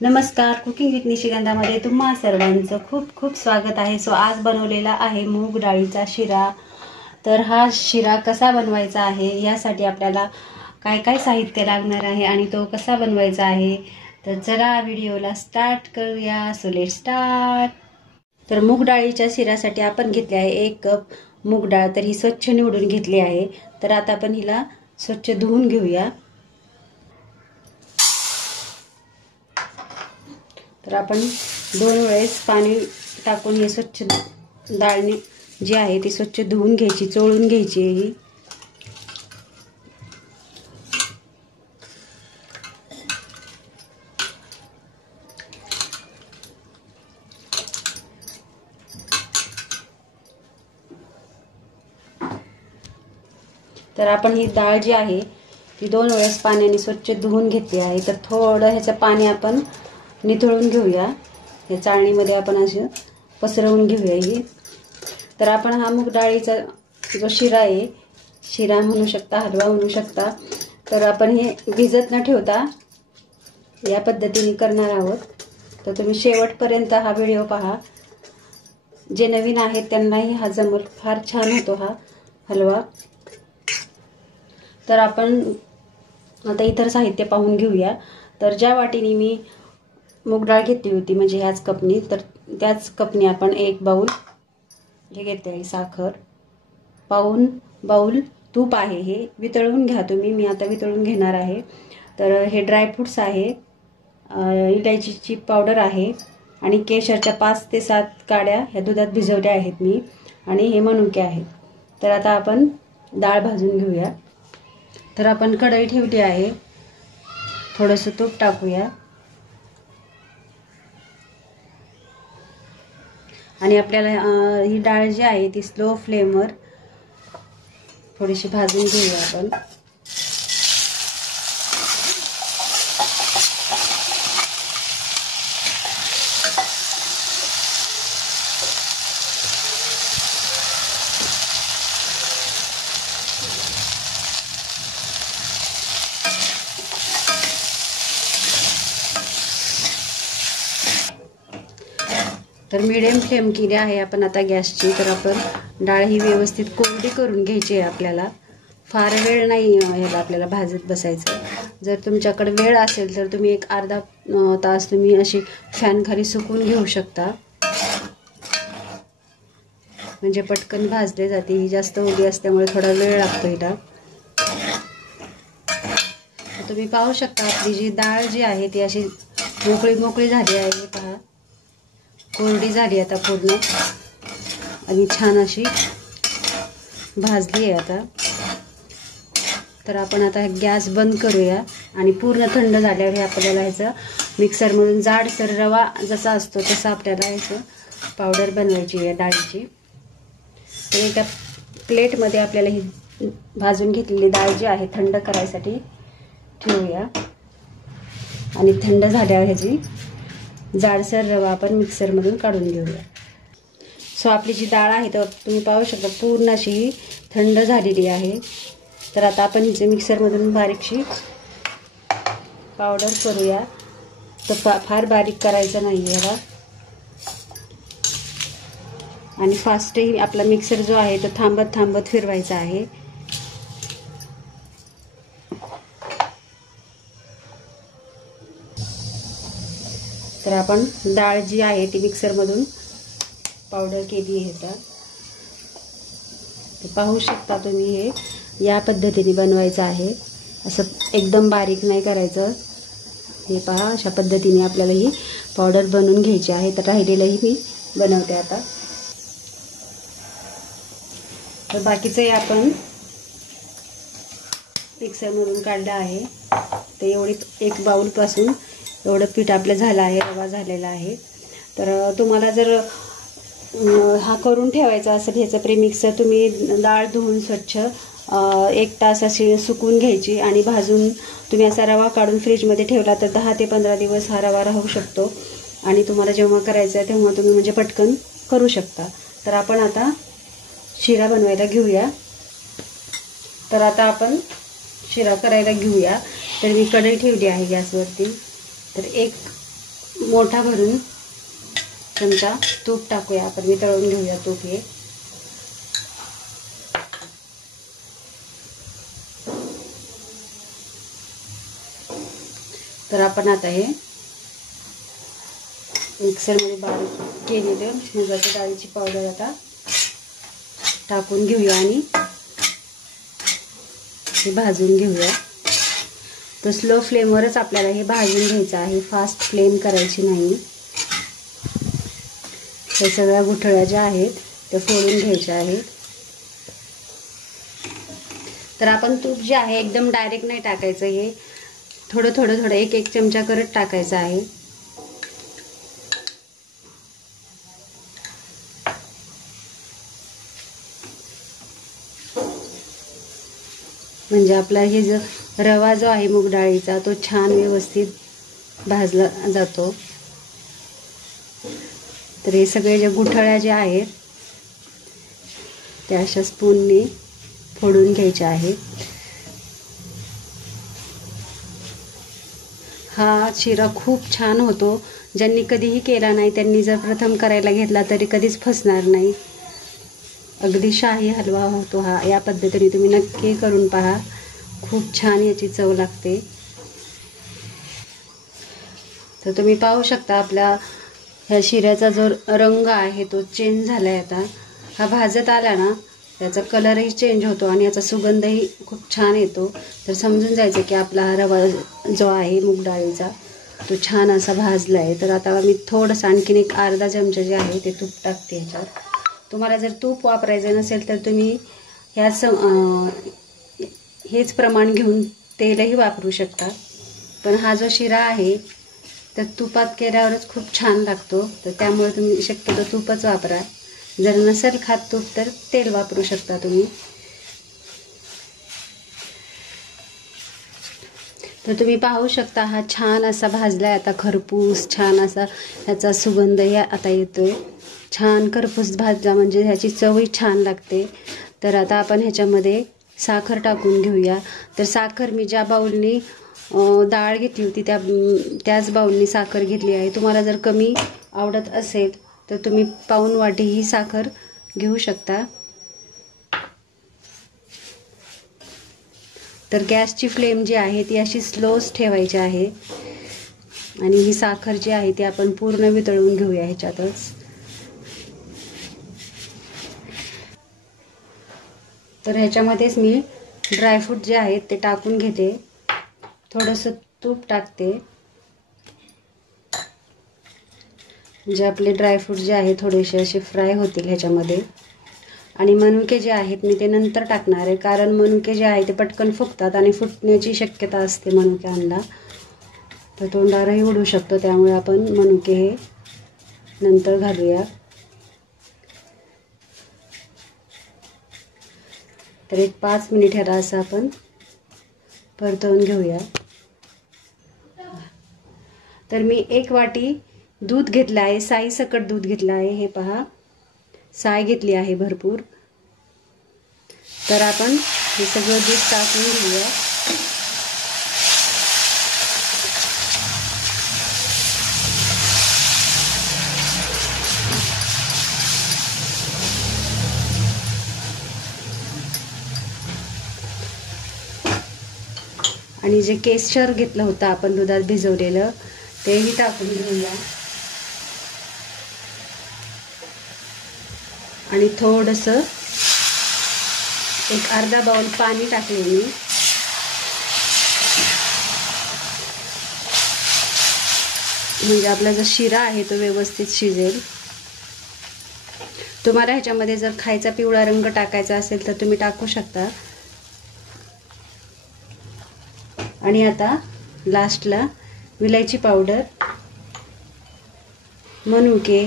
नमस्कार, cooking with निशिगंधामध्ये तुम्हा सर्वांचं खूप खूप स्वागत आहे। सो आज बनवलेला आहे मूग डाळीचा शिरा। तर हा शिरा कसा बनवायचा आहे यासाठी आपल्याला काय काय साहित्य लागणार आहे आणि तो कसा बनवायचा आहे, तर चला व्हिडिओला स्टार्ट करूया। So let's start. तर मूग डाळीच्या शिऱ्यासाठी आपण घेतले आहे 1 कप मूग डाळ। तर ही स्वच्छ निवडून घेतली आहे। तर आता आपण हिला स्वच्छ धुवून घेऊया। तर आपण 2 वेळेस पाणी टाकून हे स्वच्छ डाळणी जी आहे ती स्वच्छ धुवून घ्यायची, चोळून घ्यायची ही। तर आपण ही डाळ जी आहे ती 2 वेळेस पाण्याने स्वच्छ धुवून घेतली आहे। तर थोडं ह्याचं पाणी आपण निथळून घेऊया। या चाळणीमध्ये आपण असे पसरवून घेऊया ही। तर आपण हा मूग डाळीचा जो शिरा आहे, शिरा म्हणू शकता, हलवा म्हणू शकता, तर आपण हे भिजत न ठेवता या पद्धतीने करणार आहोत। तर तुम्ही शेवटपर्यंत हा व्हिडिओ पहा। जे नवीन आहेत त्यांनाही हा जमल, फार छान होतो हा हलवा। तर आपण आता इतर साहित्य पाहून घेऊया। तर ज्या वाटीने मी मूग डाळ घेतली होती, म्हणजे ह्याच कपनी, तर त्याच कपनी आपण 1 बाउल हे घेतले आहे साखर, पाऊण बाउल तूप आहे, हे वितळून घ्या तुम्ही, मी आता वितळून घेणार आहे। तर हे ड्रायफ्रुट्स आहे, इलायचीची पावडर आहे आणि केशरच्या 5 ते 7 काड्या ह्या दुधात भिजवल्या आहेत मी, आणि हे मनुके आहेत। तर आता आपण डाळ भाजून घेऊया। तर आपण कढई ठेवली आहे, थोडंसं तूप टाकूया आणि आपल्याला ही डाळ जी आहे ती स्लो फ्लेमवर थोडीशी भाजून घेऊया आपण। तर मीडियम फ्लेम केली आहे आपण आता गॅसची। तर आपण डाळ ही व्यवस्थित कोरडी करून घ्यायची आहे आपल्याला, फार वेळ नाही ह्याला आपल्याला भाजत बसायचं। जर तुमच्याकडे वेळ असेल तर तुम्ही एक अर्धा तास तुम्ही अशी फॅन खाली सुकवून घेऊ शकता, म्हणजे पटकन भाजले जाते। ही जास्त उभी असल्यामुळे थोडा वेळ लागतो हिला। तुम्ही पाहू शकता आपली जी डाळ जी आहे ती अशी मोकळी मोकळी झाली आहे, पहा कोरडी झाली आता पूर्ण, आणि छान अशी भाजली आहे आता। तर आपण आता गॅस बंद करूया आणि पूर्ण थंड झाल्यावर हे आपल्याला ह्याचं मिक्सरमधून जाडसर रवा जसा असतो तसा आपल्याला ह्याचं पावडर बनवायची आहे डाळीची। तर एका प्लेटमध्ये आपल्याला ही भाजून घेतलेली डाळ जी आहे थंड करायसाठी ठेवूया, आणि थंड झाल्यावर ह्याची जाडसर रवा आपण मिक्सरमधून काढून घेऊया। सो आपली जी डाळ आहे तर तुम्ही पाहू शकता पूर्ण अशी थंड झालेली आहे। तर आता आपण हिचे मिक्सरमधून बारीकशी पावडर करूया। तर फार बारीक करायचं नाही याला, आणि फास्टही आपला मिक्सर जो आहे तो थांबत थांबत फिरवायचा आहे। तर आपण डाळ जी आहे ती मिक्सरमधून पावडर केली आहे। तर पाहू शकता तुम्ही, हे या पद्धतीने बनवायचं आहे, असं एकदम बारीक नाही करायचं। हे पहा, अशा पद्धतीने आपल्याला ही पावडर बनवून घ्यायची आहे। तर राहिलेलंही मी बनवते आता। तर बाकीचंही आपण मिक्सरमधून काढलं आहे। तर एवढी 1 बाउलपासून एवढं पीठ आपलं झालं आहे, रवा झालेला आहे। तर तुम्हाला जर हा करून ठेवायचा असेल ह्याचं प्रीमिक्स, तर तुम्ही डाळ धुवून स्वच्छ 1 तास अशी सुकवून घ्यायची, आणि भाजून तुम्ही असा रवा काढून फ्रीजमध्ये ठेवला तर 10 ते 15 दिवस हा रवा राहू शकतो, आणि तुम्हाला जेव्हा करायचं आहे तेव्हा तुम्ही म्हणजे पटकन करू शकता। तर आपण आता शिरा बनवायला घेऊया। तर आता आपण शिरा करायला घेऊया। तर मी कढई ठेवली आहे गॅसवरती। तर 1 मोठा भरून चमचा तूप टाकूया आपण. वितळून घेऊया तूप हे. तर आपण आता हे मिक्सरमध्ये बारीक केलेले मुगाच्या डाळीची पावडर आता टाकून घेऊया आणि हे भाजून घेऊया. तर स्लो फ्लेमवरच आपल्याला हे भाजून घ्यायचं आहे, फास्ट फ्लेम करायची नाही. हे सगळ्या गुठळ्या ज्या आहेत त्या फोडून घ्यायच्या आहेत. तर आपण तूप जे आहे एकदम डायरेक्ट नाही टाकायचं, हे थोडं थोडं थोडं एक एक चमचा करत टाकायचं आहे. म्हणजे आपला हे जो रवा जो आहे मूग डाळीचा तो छान व्यवस्थित भाजला जातो. तर हे सगळे जे गुठळ्या ज्या आहेत त्या अशा स्पूनने फोडून घ्यायच्या आहेत. हा शिरा खूप छान होतो. ज्यांनी कधीही केला नाही त्यांनी जर प्रथम करायला घेतला तरी कधीच फसणार नाही. अगदी शाही हलवा होतो हा. या पद्धतीने तुम्ही नक्की करून पहा, खूप छान याची चव लागते. तर तुम्ही पाहू शकता आपल्या ह्या शिऱ्याचा जो रंग आहे तो चेंज झालाय. आता हा भाजत आला ना त्याचा कलरही चेंज होतो आणि याचा सुगंधही खूप छान येतो. तर समजून जायचं की आपला हा रवा जो आहे मूग डाळीचा तो छान असा भाजला आहे. तर आता मी थोडंसं आणखीन एक अर्धा चमचा जे आहे ते तूप टाकते ह्याच्यात. तुम्हाला जर तूप वापरायचं नसेल तर तुम्ही हेच प्रमाण घेऊन तेलही वापरू शकता. पण हा जो शिरा आहे तर तुपात केल्यावरच खूप छान लागतो. तर त्यामुळे तुम्ही शक्यतो तूपच वापरा. जर नसेल खात तूप तर तेल वापरू शकता तुम्ही. तर तुम्ही पाहू शकता हा छान असा भाजलाय आता खरपूस. छान असा ह्याचा सुगंधही आता येतोय. छान खरपूस भाजला म्हणजे ह्याची चवही छान लागते. तर आता आपण ह्याच्यामध्ये साखर टाकून घेऊया. तर साखर मी ज्या बाउलनी डाळ घेतली होती त्याच बाउलनी साखर घेतली आहे. तुम्हाला जर कमी आवडत असेल तर तुम्ही पाऊण वाटी ही साखर घेऊ शकता. तर गॅसची फ्लेम जी आहे ती अशी स्लोच ठेवायची आहे आणि ही साखर जी आहे ती आपण पूर्ण वितळून घेऊया ह्याच्यातच. तर ह्याच्यामध्येच मी ड्रायफ्रूट जे आहेत ते टाकून घेते. थोडंसं तूप टाकते म्हणजे आपले ड्रायफ्रूट जे आहे थोडेसे असे फ्राय होतील ह्याच्यामध्ये. आणि मनुके जे आहेत मी ते नंतर टाकणार आहे, कारण मनुके जे आहे ते पटकन फुगतात आणि फुटण्याची शक्यता असते मनुक्यांना. तर तोंडावरही उडू शकतो, त्यामुळे आपण मनुके हे नंतर घालूया. तर एक 5 मिनिट ह्याला असं आपण परतवून घेऊया. तर मी 1 वाटी दूध घेतलं आहे, साई सकट दूध घेतलं आहे. हे पहा, साय घेतली आहे भरपूर. तर आपण हे सगळं दूध टाकून घेऊया. आणि जे केशर घेतलं होतं आपण दुधात भिजवलेलं तेही टाकून घेऊया. आणि थोडंसं एक अर्धा बाउल पाणी टाकले मी. म्हणजे आपला जो शिरा आहे तो व्यवस्थित शिजेल. तुम्हाला ह्याच्यामध्ये जर खायचा पिवळा रंग टाकायचा असेल तर तुम्ही टाकू शकता. आणि आता लास्टला विलायची पावडर, मनुके,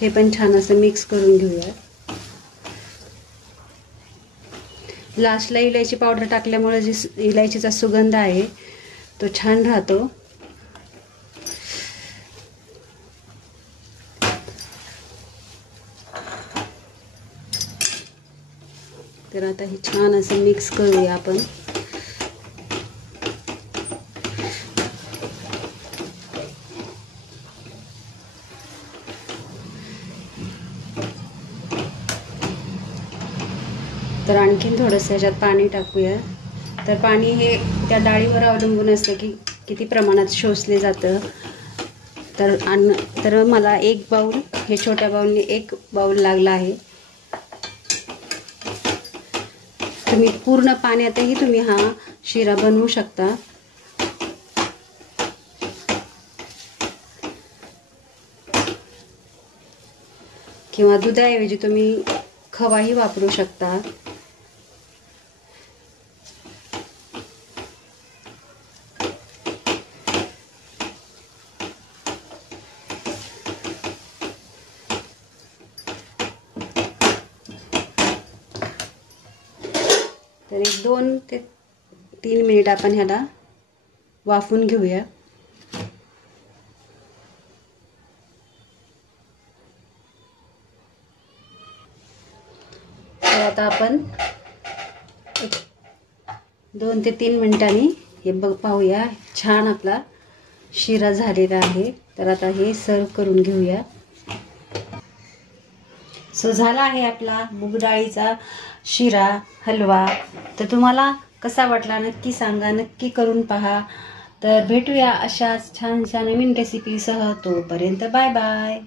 ते पण छान असं मिक्स करून घेऊया. लास्टला इलायची पावडर टाकल्यामुळे जी इलायचीचा सुगंध आहे तो छान राहतो. तर आता हे छान असं मिक्स करूया आपण. तर आणखीन थोडंसं ह्याच्यात पाणी टाकूया. तर पाणी हे त्या डाळीवर अवलंबून असतं की किती प्रमाणात शोषले जातं. तर मला 1 बाऊल, हे छोट्या बाऊलने 1 बाऊल लागला आहे. तुम्ही पूर्ण पाण्यातही तुम्ही हा शिरा बनवू शकता. किंवा दुधाऐवजी तुम्ही खवाही वापरू शकता. तर 2 ते 3 मिनिट आपण ह्याला वाफून घेऊया. तर आता आपण 2 ते 3 मिनिटांनी हे पाहूया. छान आपला शिरा झालेला आहे. तर आता हे सर्व करून घेऊया. सो झाला आहे आपला मूग डाळीचा शिरा हलवा. तर तुम्हाला कसा वाटला नक्की सांगा, नक्की करून पहा. तर भेटूया अशाच छानशा नवीन रेसिपीसह. तोपर्यंत बाय बाय.